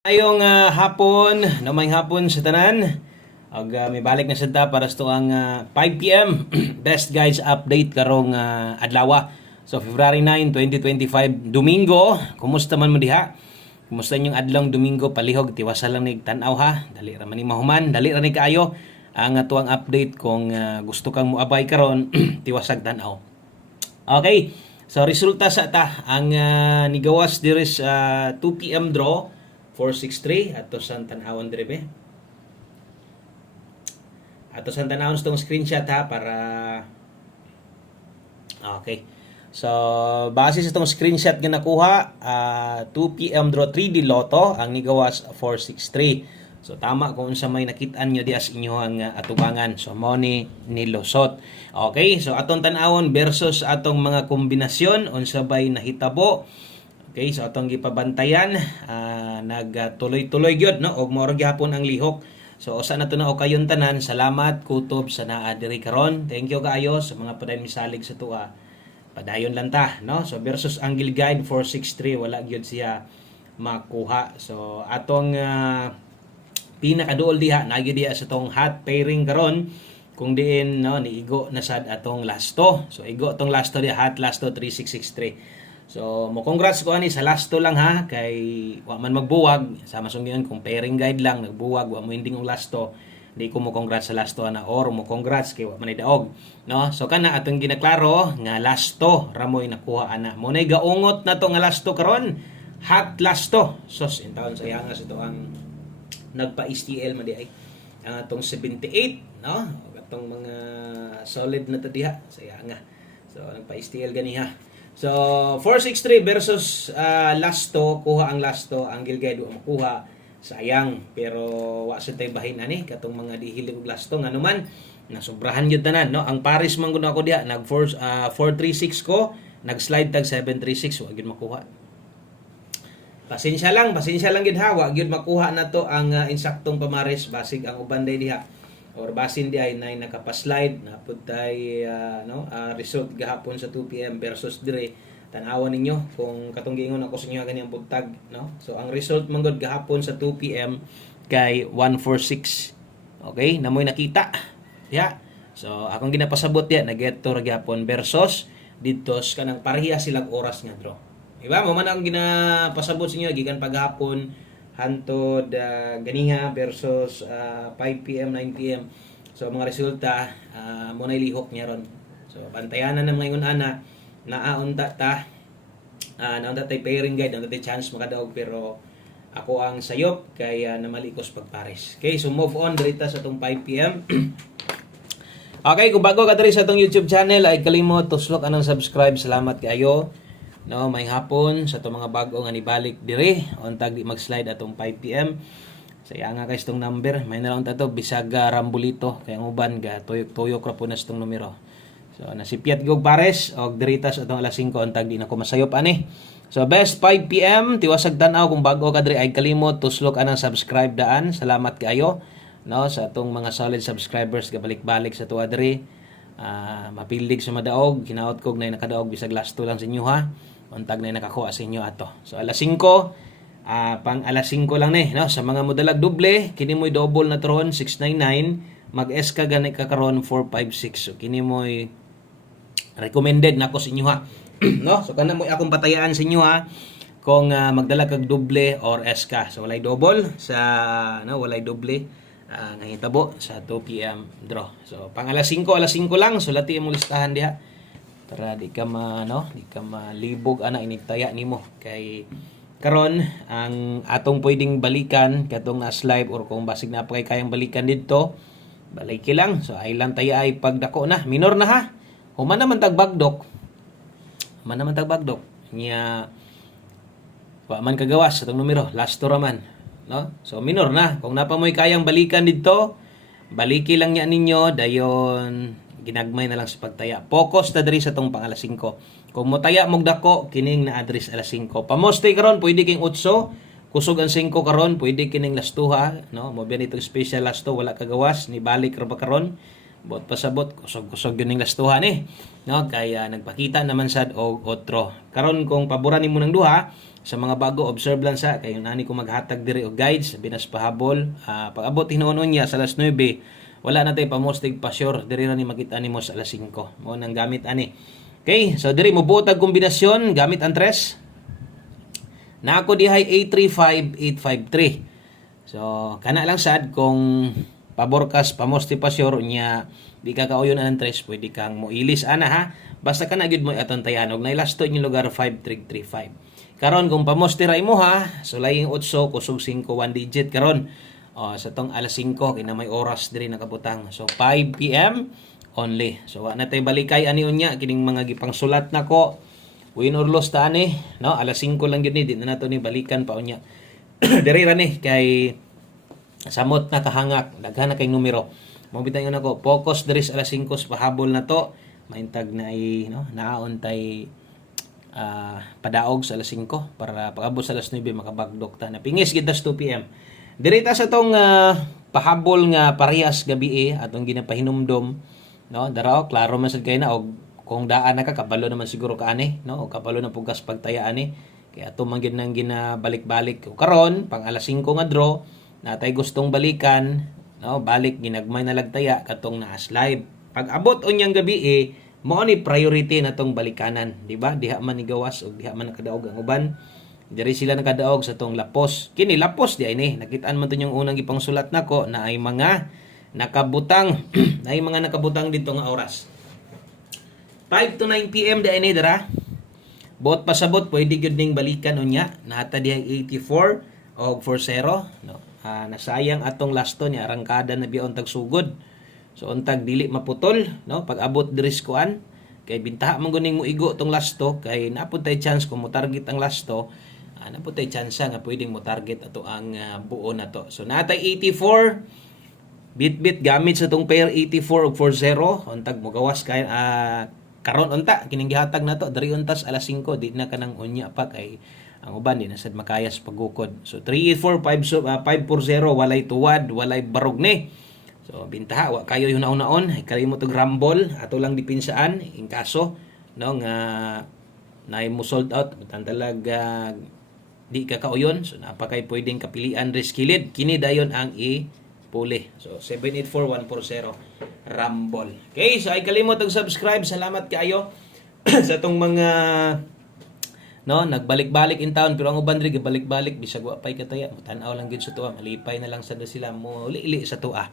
Ayong hapon, may hapon sa tanan. May balik na sada para sa ang 5 p.m. Best Guys Update karong adlaw. So February 9, 2025, Domingo. Kumusta man mo diha? Kumusta inyong adlong Domingo palihog tiwasa lang nig tan-aw ha. Dali ra man ni mahuman, dali ra ni kaayo ang atuang update kung gusto kang moabay karon tiwasag tan-aw. Okay. So resulta sa ta ang nigawas diri sa 2 p.m. draw 463 ato sa tanawon dire ato sa tanawon itong screenshot ha para okay. So base sa itong screenshot nga nakuha 2 p.m. draw 3D Lotto ang nigawas 463. So tama kung unsa may nakitaan nyo di as inyohang atubangan. So mo ni nilusot. Okay, so atong tanawon versus atong mga kombinasyon unsa bay nahitabo. Okay, so atong gipabantayan nagtuloy-tuloy gyud no og mao gyapon ang lihok. So usa na to na o kayon tanan. Salamat kutob sa naa diri karon. Thank you kaayo sa mga paday misalig sa tuwa. Padayon lang ta no. So versus Angle Guide 463 wala gyud siya makuha. So atong pinakaduol diha na gyud diha sa tong hot pairing karon kung diin no niigo na sad atong lasto. So igo tong lasto diha hot lasto 3663. So, mo congrats ko ani sa lasto lang ha kay wa man magbuwag sama sungyan kung pairing guide lang nagbuwag wa mo ending og lasto di ko mo congrats sa lasto ana or mo congrats kay wa man daog no. So kana atong ginaklaro nga lasto ramoy nakuha ana mo nay gaungot na to nga lasto karon hot lasto sos in taon sa yangas ito ang nagpa-STL man di ay ang atong 78 no atong mga solid na to diha sa yanga. So nagpa-STL gani ha. So, 463 versus lasto, kuha ang lasto, ang Gilguide ang makuha, sayang. Pero, wa sa tayo bahin ani, katong mga dihilig og lasto, nga naman, nasubrahan yun tanan, no? Ang Paris man guna ako diha, nag 436 ko, nag-slide tag 736, wag yun makuha. Pasensya lang yun ha, wag yun makuha na to ang insaktong pamaris, basig ang uban day diha. Or basin di ay nakapaslide na pud tay result gahapon sa 2 PM versus dire tan-awan ninyo kung katong giingon ako sa inyo gani ang buntag no. So ang result man gud gahapon sa 2 PM kay 146. Okay, namoy nakita. Yeah. So akong ginapasabot ya na-get to gahapon versus dito kanang pareha silang oras nga draw. Diba? Mo man ang ginapasabot sa inyo gikan paghapon hantod ganiha versus 5 PM 9 PM. So mga resulta mo na lihok niya ron. So bantayanan na ngayon ana naaunta ta naunta tay pairing guide naunta tay chance makadaog pero ako ang sayop kay namalikos pagpares. Okay, so move on dirita sa tong 5 PM. Okay, kung bago ka diri sa tong YouTube channel ay kalimot tuslok anang subscribe. Salamat kayo. No, may hapon sa itong mga bago nga nibalik dire untag di mag-slide atong 5 PM. Saya nga kay itong number, may na lang tato bisag rambulito kay ang uban ga tuyok ra po na itong numero. So nasipiat gog pares og diritas atong alas 5 untag di na ko masayop ani. So best 5 PM tiwasag tan-aw kung bago ka dire ay kalimot tuslok anang subscribe daan. Salamat kayo no sa atong mga solid subscribers ga balik-balik sa tuwa dire. Mapildig sa madaog, hinaot kog na nakadaog bisag lasto lang sa inyo ha. Untag na nakakuha sa inyo ato. So alas 5, pang alas 5 lang ni, no? Sa mga modalag doble, kini mo'y double na tron 699, mag-S ka gani ka karon 456. So kini mo'y recommended nako sa inyo ha. No? So kana mo'y akong patayaan sa inyo ha kung magdala kag doble or S ka. So walay double sa walay doble nga hitabo sa 2 PM draw. So pang alas 5 lang sulati mo listahan diha. Para di ka malibog ana inigtaya nimo kay karon ang atong pwedeng balikan katong na live or kung basig na pa kay kayang balikan didto baliki lang. So ay lang taya ay pagdako na minor na ha. Human naman tag bagdok nya wa man kagawas sa tong numero last to raman no. So minor na kung napa moy kayang balikan didto baliki lang niya ninyo dayon ginagmay na lang sa pagtaya. Focus ta diri sa tong pang alas 5. Kung mo taya mog dako kining na address alas 5. Pamoste karon pwede king 8, kusog ang 5 karon pwede kining lastuha no. Mo biyan itong special lasto wala kagawas ni balik ra ba karon Bot pasabot kusog-kusog yun ning lastuhan no, kaya nagpakita naman sad og otro. Karon kung paboran nimo ng duha sa mga bago, observe lang sa kayo nani ko maghatag diri og guides binas pahabol. Pag abot hinuon niya sa alas 9, wala na tay pamostig pa sure diri ra ni makita nimo sa alas 5 mo nang gamit ani. Okay, so diri mo buotag kombinasyon gamit ang tres. Na ako dihay 835853. So kana lang sad kung pabor kas pamosti pa sure nya di ka kauyon ang tres, pwede kang moilis ana ha. Basta kana gyud mo aton tayanog na ilasto yung lugar 5335. Karon kung pamosti ra imo ha, so laing 8 kusog 5 1 digit karon. Sa tong alas 5 kina may oras diri nakabutang. So 5 PM only. So wa na tay balikay ani unya kining mga gipangsulat nako. Win or loss ta ani, no? Alas 5 lang gyud ni, di na nato ni balikan pa unya. Diri ra ni kay samot na kahangak, daghan na kay numero. Mo bitayon nako, focus diri sa alas 5 sa pahabol na to. Maintag na no, naon tay padaog sa alas 5 para pag-abot sa alas 9 makabagdok ta na pingis gid 2 PM. Diri ta sa tong pahabol nga parehas gabi atong ginapahinumdom, no? Daraw klaro man sad kay na og kung daan na ka kabalo naman siguro ka ani, no? O kabalo na pugas pagtaya ani. Kaya ato man gid nang ginabalik-balik karon pang alas 5 nga draw natay gustong balikan, no? Balik ginagmay na lagtaya katong naas live. Pag abot unyang gabi mao ni priority natong balikanan, di ba? Diha man ni gawas o diha man nakadaog ang uban. Diri sila nakadaog sa tong lapos. Kini lapos di ini. Nakitaan man to yung unang ipangsulat nako na ay mga nakabutang, na ay mga nakabutang dito nga oras. 5 to 9 PM di ini dara. Bot pasabot pwede gyud ning balikan unya. Nata diha 84 og 40, no. Nasayang atong lasto ni arangkada na biyon tag sugod. So untag dili maputol, no? Pag abot diri kuan kay bintaha man guning mo igo tong lasto kay napud tay chance kung mo target ang lasto, napud tay chance nga pwedeng mo target ato ang buo na to. So natay 84 bit gamit sa tong pair 84 ug 40 untag mo gawas kay karon unta kining gihatag nato diri untas alas 5 di na kanang unya pa kay ang uban di na sad makayas pagukod. So 384 540 walay tuwad, walay barog ni. So bintaha wa kayo yung naon-naon, kalimot og rumble ato lang dipinsaan in kaso no nga naay mo sold out bitan talaga di ka kauyon. So napakay pwedeng kapilian riskilid kini dayon ang puli. So 784140 rumble. Okay, so ay kalimot og subscribe. Salamat kaayo sa tong mga no nagbalik-balik in town pero ang uban diri gibalik-balik bisag wa pay kataya tan-aw lang gid sa tuwa, malipay na lang sad sila mo li sa tuwa.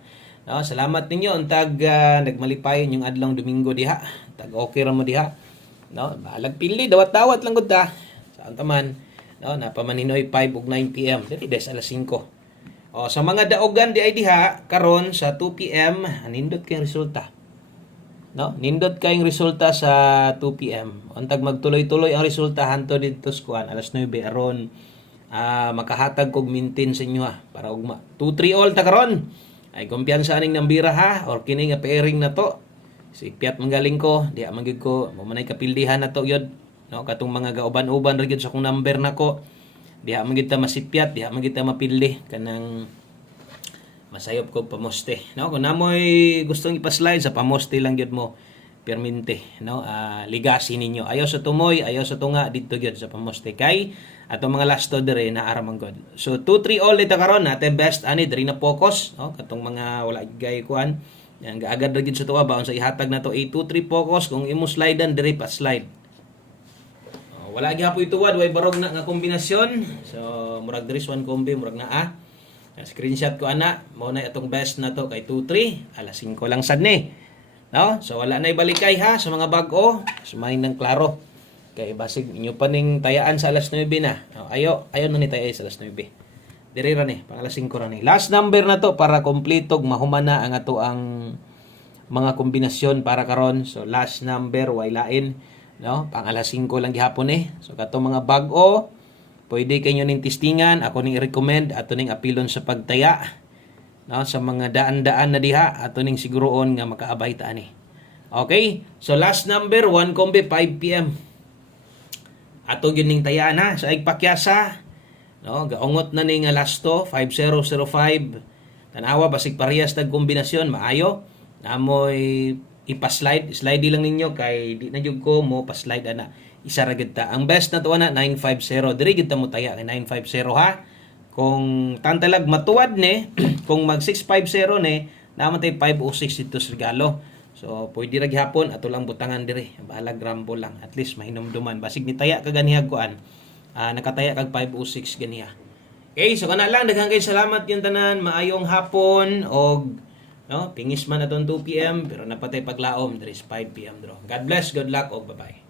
No, salamat ninyo untag nagmalipayon yung adlong Domingo diha. Tag okay ra mo diha. No, balag pili dawat-dawat lang gud ta. Saan taman, no, napamaninoy 5 ug 9 PM. Dili des alas 5. Sa mga daogan di ay diha karon sa 2 PM nindot kay resulta. No, nindot kayong resulta sa 2 PM. Untag magtuloy-tuloy ang resulta hanto didto sa kuan alas 9 aron makahatag kog maintain sa inyo para ugma. 2-3 all ta karon. Ay kumpiyansa aning nambira ha or kini nga pairing na to. Si Piat manggaling ko, diha man gyud ko mo manay kapildihan na to gyud. No, katong mga gauban-uban ra gyud sa kung number nako. Diha man gyud ta masipyat, diha man gyud ta mapildi kanang masayop ko pamoste, no? Kung namoy gustong ipa-slide sa pamoste lang gyud mo permente, no? Ligasi ninyo. Ayaw sa tumoy, ayaw sa tunga dito gyud sa pamoste kay ato mga lasto dire na aramang god. So 2-3 all dito karon nate best ani diri na focus, no? Katong mga wala gay kuan. Yan gaagad ra gyud sa tuwa baon sa ihatag na to 8-2-3 focus kung imo slidean diri pa slide. Wala gyapon tuwad way barog na nga kombinasyon. So murag diri one kombi murag na screenshot ko ana mao na atong best na to kay 2-3 alas 5 lang sad ni. No? So wala na ibalikay ha sa mga bag-o, sumayin ng klaro. Kay basig inyo pa ning tayaan sa alas 9 na. Ayo na ni tayay sa alas 9. Diri ra ni, pang alas 5 ra ni. Last number na to para kompleto mahumana ang ato ang mga kombinasyon para karon. So last number way lain, no? Pang alas 5 lang gihapon So kato mga bag-o, pwede kayo ning testingan, ako ning i-recommend ato ning apilon sa pagtaya. No, sa mga daan-daan na diha ato ning siguroon nga makaabay ta ani. Okay? So last number 1 kombi 5 PM. Ato gyud ning tayaan na sa igpakyasa. No, gaungot na ning lasto 5005. Tanawa basig parehas tag kombinasyon maayo. Namoy slide lang ninyo kay di na jud ko mo pa-slide ana. Isa ra gyud ta. Ang best na to na 950. Diri gyud ta mo taya kay 950 ha. Kung tantalag matuwad ni, kung mag 650 ni, naman tay 506 dito sa regalo. So, pwede ra gihapon ato lang butangan diri. Bahala grambo lang. At least mahinumduman. Basig ni taya ka ganiha kuan. Nakataya kag 506 ganiha. Okay, so kana lang daghang kay salamat yung tanan. Maayong hapon og no, pingis man aton 2 PM pero napatay paglaom there is 5 PM draw. God bless, good luck og bye-bye.